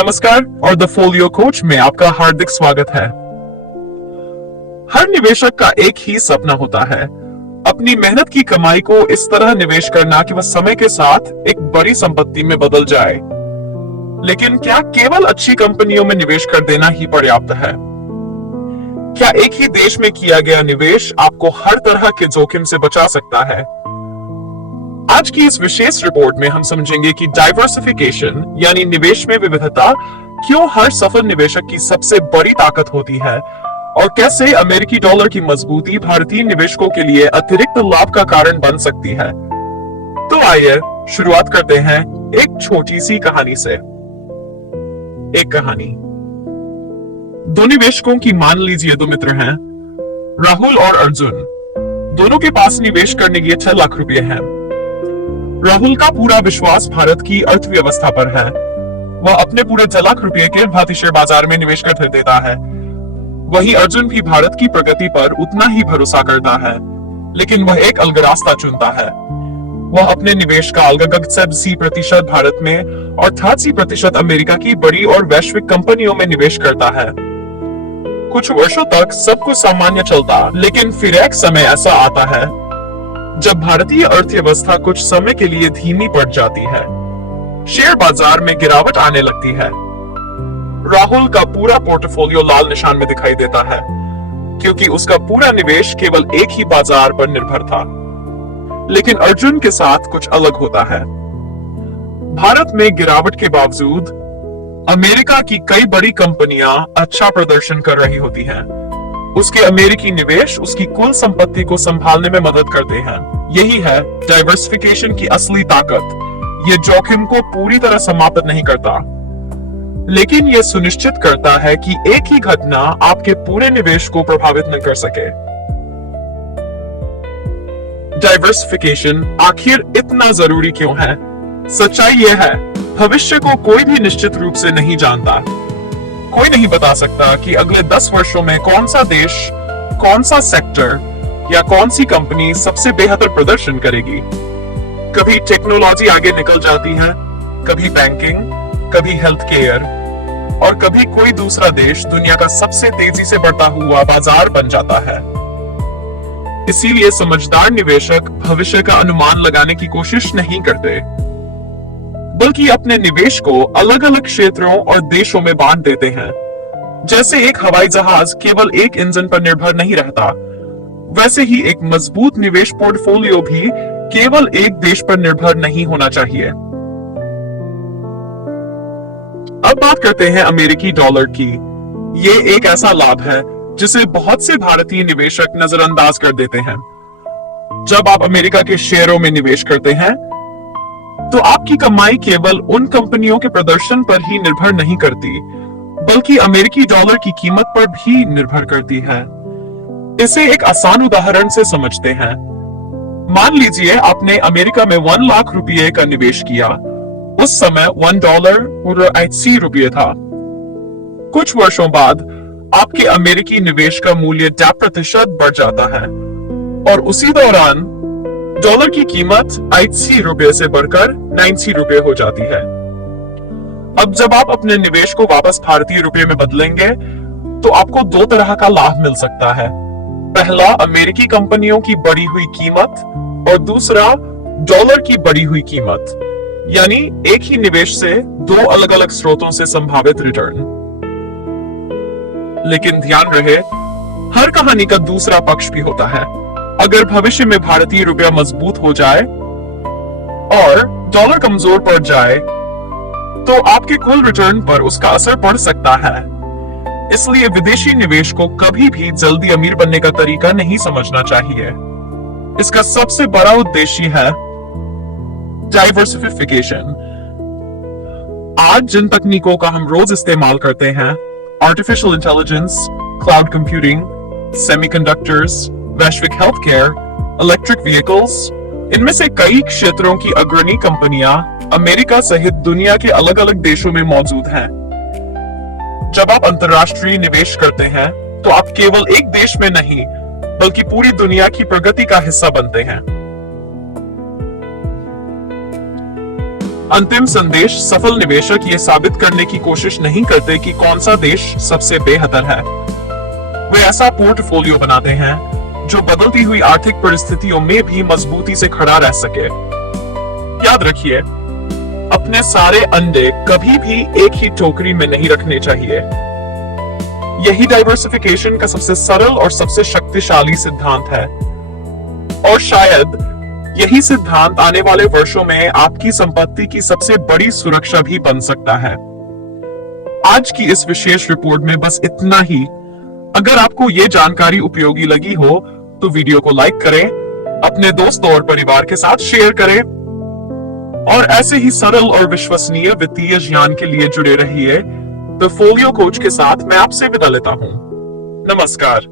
नमस्कार और the folio coach में आपका हार्दिक स्वागत है। हर निवेशक का एक ही सपना होता है, अपनी मेहनत की कमाई को इस तरह निवेश करना कि वह समय के साथ एक बड़ी संपत्ति में बदल जाए। लेकिन क्या केवल अच्छी कंपनियों में निवेश कर देना ही पर्याप्त है? क्या एक ही देश में किया गया निवेश आपको हर तरह के जोखिम से बचा सकता है? आज की इस विशेष रिपोर्ट में हम समझेंगे कि डाइवर्सिफिकेशन यानी निवेश में विविधता क्यों हर सफल निवेशक की सबसे बड़ी ताकत होती है और कैसे अमेरिकी डॉलर की मजबूती भारतीय निवेशकों के लिए अतिरिक्त लाभ का कारण बन सकती है। तो आइए शुरुआत करते हैं एक छोटी सी कहानी से। एक कहानी। दो निवेशकों की मान लीजिए दो मित्र हैं, राहुल और अर्जुन। दोनों के पास निवेश करने के लिए 6 लाख रुपए हैं। राहुल का पूरा विश्वास भारत की अर्थव्यवस्था पर है। वह अपने पूरे 6 लाख रुपए के भारतीय शेयर बाजार में निवेश कर देता है। वही अर्जुन भी भारत की प्रगति पर उतना ही भरोसा करता है, लेकिन वह एक अलग रास्ता चुनता है। वह अपने निवेश का अलग 70% भारत में और 80% अमेरिका की बड़ी और वैश्विक कंपनियों में निवेश करता है। कुछ वर्षों तक सब कुछ सामान्य चलता, लेकिन फिर एक समय ऐसा आता है जब भारतीय अर्थव्यवस्था कुछ समय के लिए धीमी पड़ जाती है। शेयर बाजार में गिरावट आने लगती है। राहुल का पूरा पोर्टफोलियो लाल निशान में दिखाई देता है, क्योंकि उसका पूरा निवेश केवल एक ही बाजार पर निर्भर था। लेकिन अर्जुन के साथ कुछ अलग होता है। भारत में गिरावट के बावजूद अमेरिका की कई बड़ी कंपनियां अच्छा प्रदर्शन कर रही होती हैं। उसके अमेरिकी निवेश उसकी कुल संपत्ति को संभालने में मदद करते हैं। यही है डाइवर्सिफिकेशन की असली ताकत। यह जोखिम को पूरी तरह समाप्त नहीं करता, लेकिन यह सुनिश्चित करता है कि एक ही घटना आपके पूरे निवेश को प्रभावित न कर सके। डाइवर्सिफिकेशन आखिर इतना जरूरी क्यों है? सच्चाई यह है, भविष्य को कोई भी निश्चित रूप से नहीं जानता। कोई नहीं बता सकता कि अगले 10 वर्षों में कौन सा देश, कौन सा सेक्टर या कौन सी कंपनी सबसे बेहतर प्रदर्शन करेगी। कभी टेक्नोलॉजी आगे निकल जाती है, कभी बैंकिंग, कभी हेल्थ केयर और कभी कोई दूसरा देश दुनिया का सबसे तेजी से बढ़ता हुआ बाजार बन जाता है। इसीलिए समझदार निवेशक भविष्य का अनुमान लगाने की कोशिश नहीं करते, बल्कि अपने निवेश को अलग अलग क्षेत्रों और देशों में बांट देते हैं। जैसे एक हवाई जहाज केवल एक इंजन पर निर्भर नहीं रहता, वैसे ही एक मजबूत निवेश पोर्टफोलियो भी केवल एक देश पर निर्भर नहीं होना चाहिए। अब बात करते हैं अमेरिकी डॉलर की। ये एक ऐसा लाभ है जिसे बहुत से भारतीय निवेशक नजरअंदाज कर देते हैं। जब आप अमेरिका के शेयरों में निवेश करते हैं, तो आपकी कमाई केवल उन कंपनियों के प्रदर्शन पर ही निर्भर नहीं करती, बल्कि अमेरिकी डॉलर की कीमत पर भी निर्भर करती है। इसे एक आसान उदाहरण से समझते हैं। मान लीजिए आपने अमेरिका में 1 लाख रुपए का निवेश किया। उस समय $1 था। कुछ वर्षों बाद आपके अमेरिकी निवेश का मूल्य 10% बढ़ जाता है और उसी दौरान डॉलर की कीमत $80 से बढ़कर $90 हो जाती है। अब जब आप अपने निवेश को वापस भारतीय रुपए में बदलेंगे, तो आपको 2 तरह का लाभ मिल सकता है। पहला, अमेरिकी कंपनियों की बढ़ी हुई कीमत और दूसरा, डॉलर की बढ़ी हुई कीमत, यानी एक ही निवेश से 2 अलग अलग स्रोतों से संभावित रिटर्न। लेकिन ध्यान रहे, हर कहानी का दूसरा पक्ष भी होता है। अगर भविष्य में भारतीय रुपया मजबूत हो जाए और डॉलर कमजोर पड़ जाए, तो आपके कुल रिटर्न पर उसका असर पड़ सकता है। इसलिए विदेशी निवेश को कभी भी जल्दी अमीर बनने का तरीका नहीं समझना चाहिए। इसका सबसे बड़ा उद्देश्य है डाइवर्सिफिकेशन। आज जिन तकनीकों का हम रोज इस्तेमाल करते हैं, artificial intelligence, cloud computing, semiconductors, वैश्विक हेल्थ केयर, इलेक्ट्रिक व्हीकल्स, इनमें से कई क्षेत्रों की अग्रणी कंपनियां अमेरिका सहित दुनिया के अलग अलग देशों में मौजूद हैं। जब आप अंतर्राष्ट्रीय निवेश करते हैं, तो आप केवल एक देश में नहीं, बल्कि पूरी दुनिया की प्रगति का हिस्सा बनते हैं। अंतिम संदेश, सफल निवेशक ये साबित करने की कोशिश नहीं करते कि कौन सा देश सबसे बेहतर है। वे ऐसा पोर्टफोलियो बनाते हैं जो बदलती हुई आर्थिक परिस्थितियों में भी मजबूती से खड़ा रह सके। याद रखिए, अपने सारे अंडे कभी भी एक ही टोकरी में नहीं रखने चाहिए। यही डाइवर्सिफिकेशन का सबसे सरल और सबसे शक्तिशाली सिद्धांत है, और शायद यही सिद्धांत आने वाले वर्षों में आपकी संपत्ति की सबसे बड़ी सुरक्षा भी बन सकता है। आज की इस विशेष रिपोर्ट में बस इतना ही। अगर आपको ये जानकारी उपयोगी लगी हो तो वीडियो को लाइक करें, अपने दोस्तों और परिवार के साथ शेयर करें, और ऐसे ही सरल और विश्वसनीय वित्तीय ज्ञान के लिए जुड़े रहिए। द फोलियो कोच के साथ मैं आपसे विदा लेता हूं। नमस्कार।